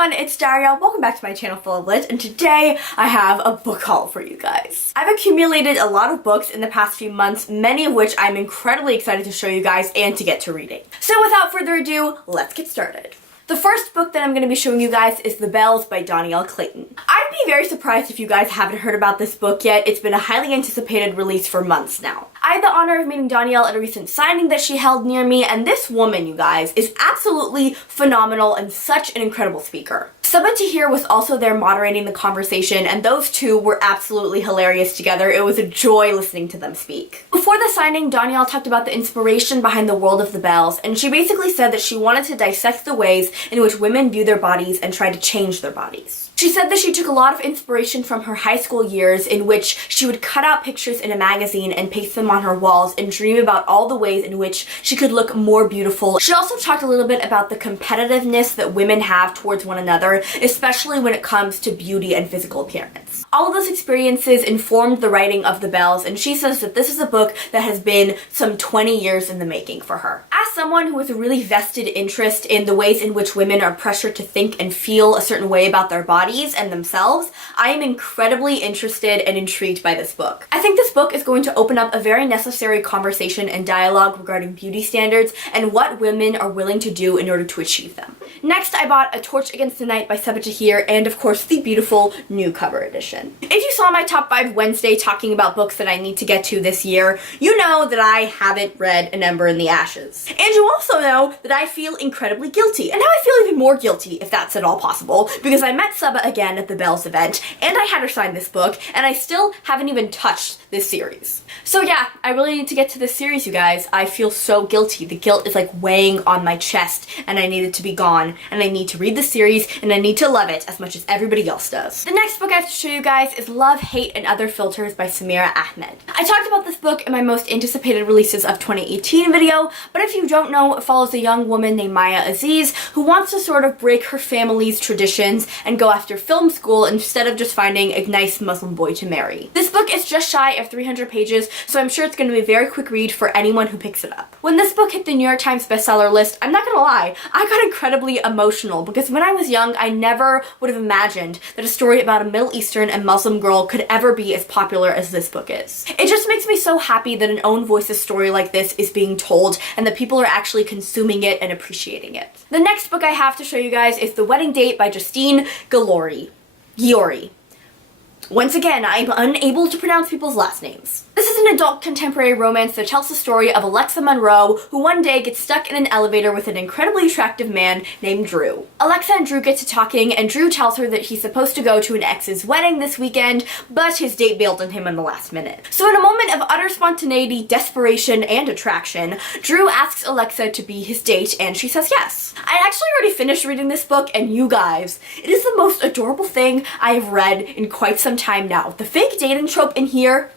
everyone, it's Daria. Welcome back to my channel full of lit, and today I have a book haul for you guys. I've accumulated a lot of books in the past few months, many of which I'm incredibly excited to show you guys and to get to reading. So without further ado, let's get started. The first book that I'm going to be showing you guys is The Bells by Dhonielle Clayton. I'd be very surprised if you guys haven't heard about this book yet. It's been a highly anticipated release for months now. I had the honor of meeting Dhonielle at a recent signing that she held near me, and this woman, you guys, is absolutely phenomenal and such an incredible speaker. Saba Tahir was also there moderating the conversation, and those two were absolutely hilarious together. It was a joy listening to them speak. Before the signing, Dhonielle talked about the inspiration behind the world of the bells, and she basically said that she wanted to dissect the ways in which women view their bodies and try to change their bodies. She said that she took a lot of inspiration from her high school years, in which she would cut out pictures in a magazine and paste them on her walls and dream about all the ways in which she could look more beautiful. She also talked a little bit about the competitiveness that women have towards one another, especially when it comes to beauty and physical appearance. All of those experiences informed the writing of The Bells, and she says that this is a book that has been some 20 years in the making for her. As someone who has a really vested interest in the ways in which women are pressured to think and feel a certain way about their bodies and themselves, I am incredibly interested and intrigued by this book. I think this book is going to open up a very necessary conversation and dialogue regarding beauty standards and what women are willing to do in order to achieve them. Next, I bought A Torch Against the Night by Saba Tahir and, of course, the beautiful new cover edition. If you saw my Top 5 Wednesday talking about books that I need to get to this year, you know that I haven't read An Ember in the Ashes. And you also know that I feel incredibly guilty. And now I feel even more guilty, if that's at all possible, because I met Saba again at the Bells event, and I had her sign this book, and I still haven't even touched this series. So yeah, I really need to get to this series, you guys. I feel so guilty. The guilt is like weighing on my chest, and I need it to be gone, and I need to read the series, and I need to love it as much as everybody else does. The next book I have to show you guys is Love, Hate, and Other Filters by Samira Ahmed. I talked about this book in my most anticipated releases of 2018 video, but if you don't know, it follows a young woman named Maya Aziz who wants to sort of break her family's traditions and go after film school instead of just finding a nice Muslim boy to marry. This book is just shy of 300 pages, so I'm sure it's going to be a very quick read for anyone who picks it up. When this book hit the New York Times bestseller list, I'm not gonna lie, I got incredibly emotional because when I was young, I never would have imagined that a story about a Middle Eastern and Muslim girl could ever be as popular as this book is. It just makes me so happy that an own voices story like this is being told and that people are actually consuming it and appreciating it. The next book I have to show you guys is The Wedding Date by Justine Giori. Once again, I'm unable to pronounce people's last names. This is an adult contemporary romance that tells the story of Alexa Monroe, who one day gets stuck in an elevator with an incredibly attractive man named Drew. Alexa and Drew get to talking, and Drew tells her that he's supposed to go to an ex's wedding this weekend, but his date bailed on him in the last minute. So in a moment of utter spontaneity, desperation, and attraction, Drew asks Alexa to be his date, and she says yes. I actually already finished reading this book, and you guys, it is the most adorable thing I have read in quite some time now. The fake dating trope in here,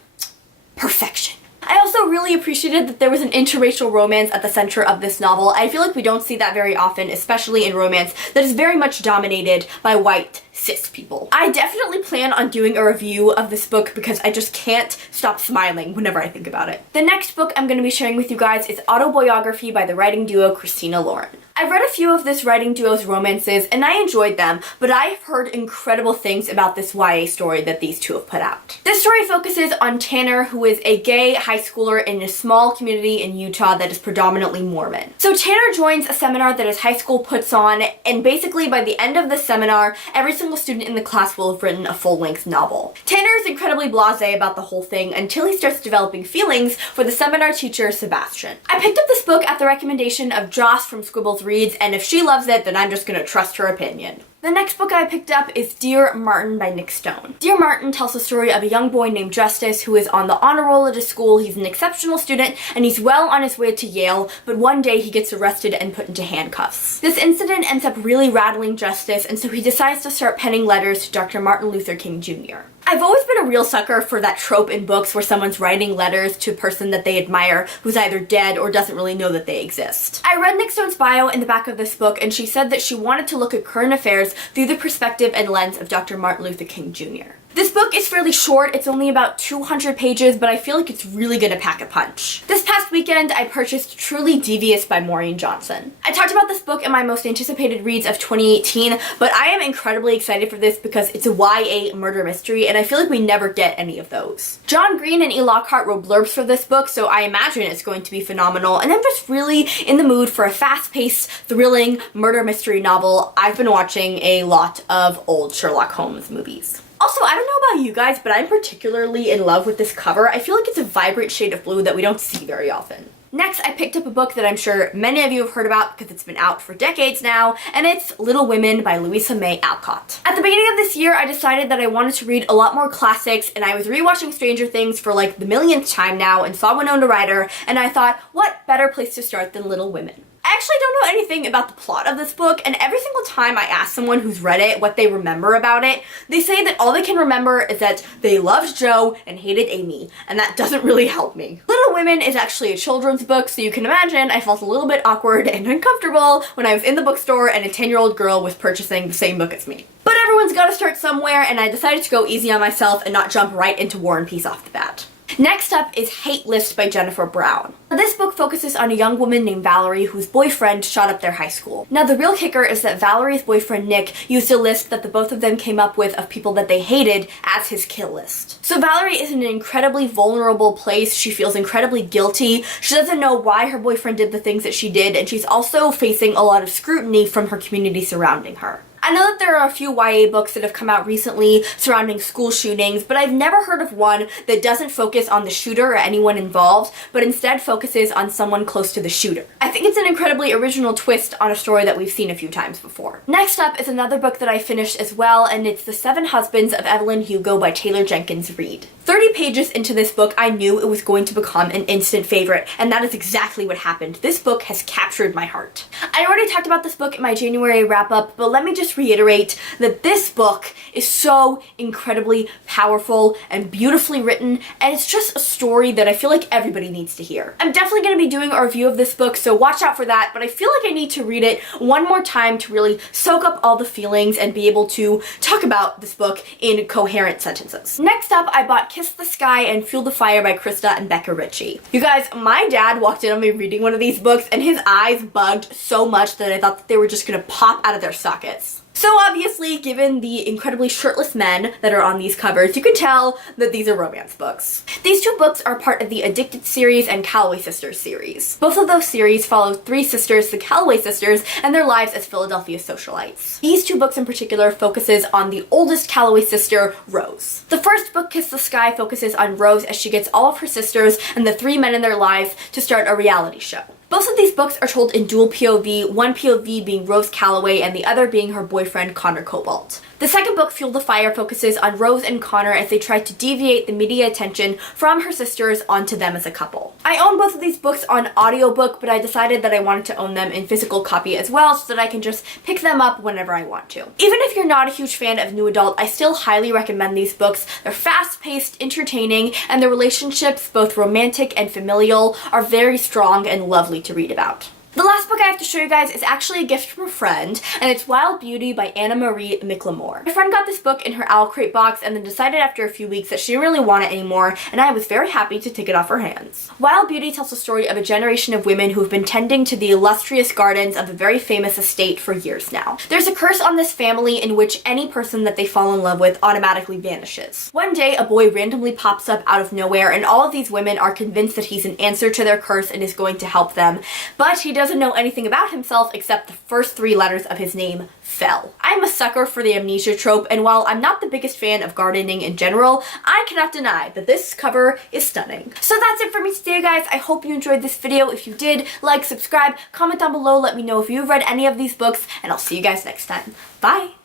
perfection. I also really appreciated that there was an interracial romance at the center of this novel. I feel like we don't see that very often, especially in romance that is very much dominated by white cis people. I definitely plan on doing a review of this book because I just can't stop smiling whenever I think about it. The next book I'm going to be sharing with you guys is Autobiography by the writing duo Christina Lauren. I've read a few of this writing duo's romances and I enjoyed them, but I've heard incredible things about this YA story that these two have put out. This story focuses on Tanner, who is a gay high schooler in a small community in Utah that is predominantly Mormon. So Tanner joins a seminar that his high school puts on, and basically by the end of the seminar, every single student in the class will have written a full-length novel. Tanner is incredibly blasé about the whole thing until he starts developing feelings for the seminar teacher, Sebastian. I picked up this book at the recommendation of Joss from Squibbles Reads, and if she loves it, then I'm just gonna trust her opinion. The next book I picked up is Dear Martin by Nick Stone. Dear Martin tells the story of a young boy named Justice who is on the honor roll at his school. He's an exceptional student and he's well on his way to Yale, but one day he gets arrested and put into handcuffs. This incident ends up really rattling Justice, and so he decides to start penning letters to Dr. Martin Luther King Jr. I've always been a real sucker for that trope in books where someone's writing letters to a person that they admire who's either dead or doesn't really know that they exist. I read Nick Stone's bio in the back of this book, and she said that she wanted to look at current affairs through the perspective and lens of Dr. Martin Luther King Jr. This book is fairly short. It's only about 200 pages, but I feel like it's really gonna pack a punch. This past weekend, I purchased Truly Devious by Maureen Johnson. I talked about this book in my most anticipated reads of 2018, but I am incredibly excited for this because it's a YA murder mystery, and I feel like we never get any of those. John Green and E. Lockhart wrote blurbs for this book, so I imagine it's going to be phenomenal, and I'm just really in the mood for a fast-paced, thrilling murder mystery novel. I've been watching a lot of old Sherlock Holmes movies. Also, I don't know about you guys, but I'm particularly in love with this cover. I feel like it's a vibrant shade of blue that we don't see very often. Next, I picked up a book that I'm sure many of you have heard about because it's been out for decades now, and it's Little Women by Louisa May Alcott. At the beginning of this year, I decided that I wanted to read a lot more classics, and I was rewatching Stranger Things for like the millionth time now and saw Winona Ryder, and I thought, what better place to start than Little Women? I actually don't know anything about the plot of this book, and every single time I ask someone who's read it what they remember about it, they say that all they can remember is that they loved Joe and hated Amy, and that doesn't really help me. Little Women is actually a children's book, so you can imagine I felt a little bit awkward and uncomfortable when I was in the bookstore and a 10-year-old girl was purchasing the same book as me. But everyone's gotta start somewhere, and I decided to go easy on myself and not jump right into War and Peace off the bat. Next up is Hate List by Jennifer Brown. Now, this book focuses on a young woman named Valerie whose boyfriend shot up their high school. Now, the real kicker is that Valerie's boyfriend Nick used a list that the both of them came up with of people that they hated as his kill list. So Valerie is in an incredibly vulnerable place. She feels incredibly guilty. She doesn't know why her boyfriend did the things that she did, and she's also facing a lot of scrutiny from her community surrounding her. I know that there are a few YA books that have come out recently surrounding school shootings, but I've never heard of one that doesn't focus on the shooter or anyone involved, but instead focuses on someone close to the shooter. I think it's an incredibly original twist on a story that we've seen a few times before. Next up is another book that I finished as well, and it's The Seven Husbands of Evelyn Hugo by Taylor Jenkins Reid. 30 pages into this book, I knew it was going to become an instant favorite, and that is exactly what happened. This book has captured my heart. I already talked about this book in my January wrap-up, but let me just reiterate that this book is so incredibly powerful and beautifully written, and it's just a story that I feel like everybody needs to hear. I'm definitely going to be doing a review of this book, so watch out for that, but I feel like I need to read it one more time to really soak up all the feelings and be able to talk about this book in coherent sentences. Next up, I bought Kiss the Sky and Fuel the Fire by Krista and Becca Ritchie. You guys, my dad walked in on me reading one of these books, and his eyes bugged so much that I thought that they were just gonna pop out of their sockets. So obviously, given the incredibly shirtless men that are on these covers, you can tell that these are romance books. These two books are part of the Addicted series and Calloway Sisters series. Both of those series follow three sisters, the Calloway sisters, and their lives as Philadelphia socialites. These two books in particular focuses on the oldest Calloway sister, Rose. The first book, Kiss the Sky, focuses on Rose as she gets all of her sisters and the three men in their life to start a reality show. Both of these books are told in dual POV, one POV being Rose Calloway and the other being her boyfriend Connor Cobalt. The second book, Fuel the Fire, focuses on Rose and Connor as they try to deviate the media attention from her sisters onto them as a couple. I own both of these books on audiobook, but I decided that I wanted to own them in physical copy as well so that I can just pick them up whenever I want to. Even if you're not a huge fan of new adult, I still highly recommend these books. They're fast-paced, entertaining, and the relationships, both romantic and familial, are very strong and lovely to read about. The last book I have to show you guys is actually a gift from a friend, and it's Wild Beauty by Anna Marie Miclemore. My friend got this book in her Owl Crate box and then decided after a few weeks that she didn't really want it anymore, and I was very happy to take it off her hands. Wild Beauty tells the story of a generation of women who have been tending to the illustrious gardens of a very famous estate for years now. There's a curse on this family in which any person that they fall in love with automatically vanishes. One day, a boy randomly pops up out of nowhere, and all of these women are convinced that he's an answer to their curse and is going to help them, but he doesn't know anything about himself except the first three letters of his name, Fell. I'm a sucker for the amnesia trope, and while I'm not the biggest fan of gardening in general, I cannot deny that this cover is stunning. So that's it for me today, guys. I hope you enjoyed this video. If you did, like, subscribe, comment down below, let me know if you've read any of these books, and I'll see you guys next time. Bye!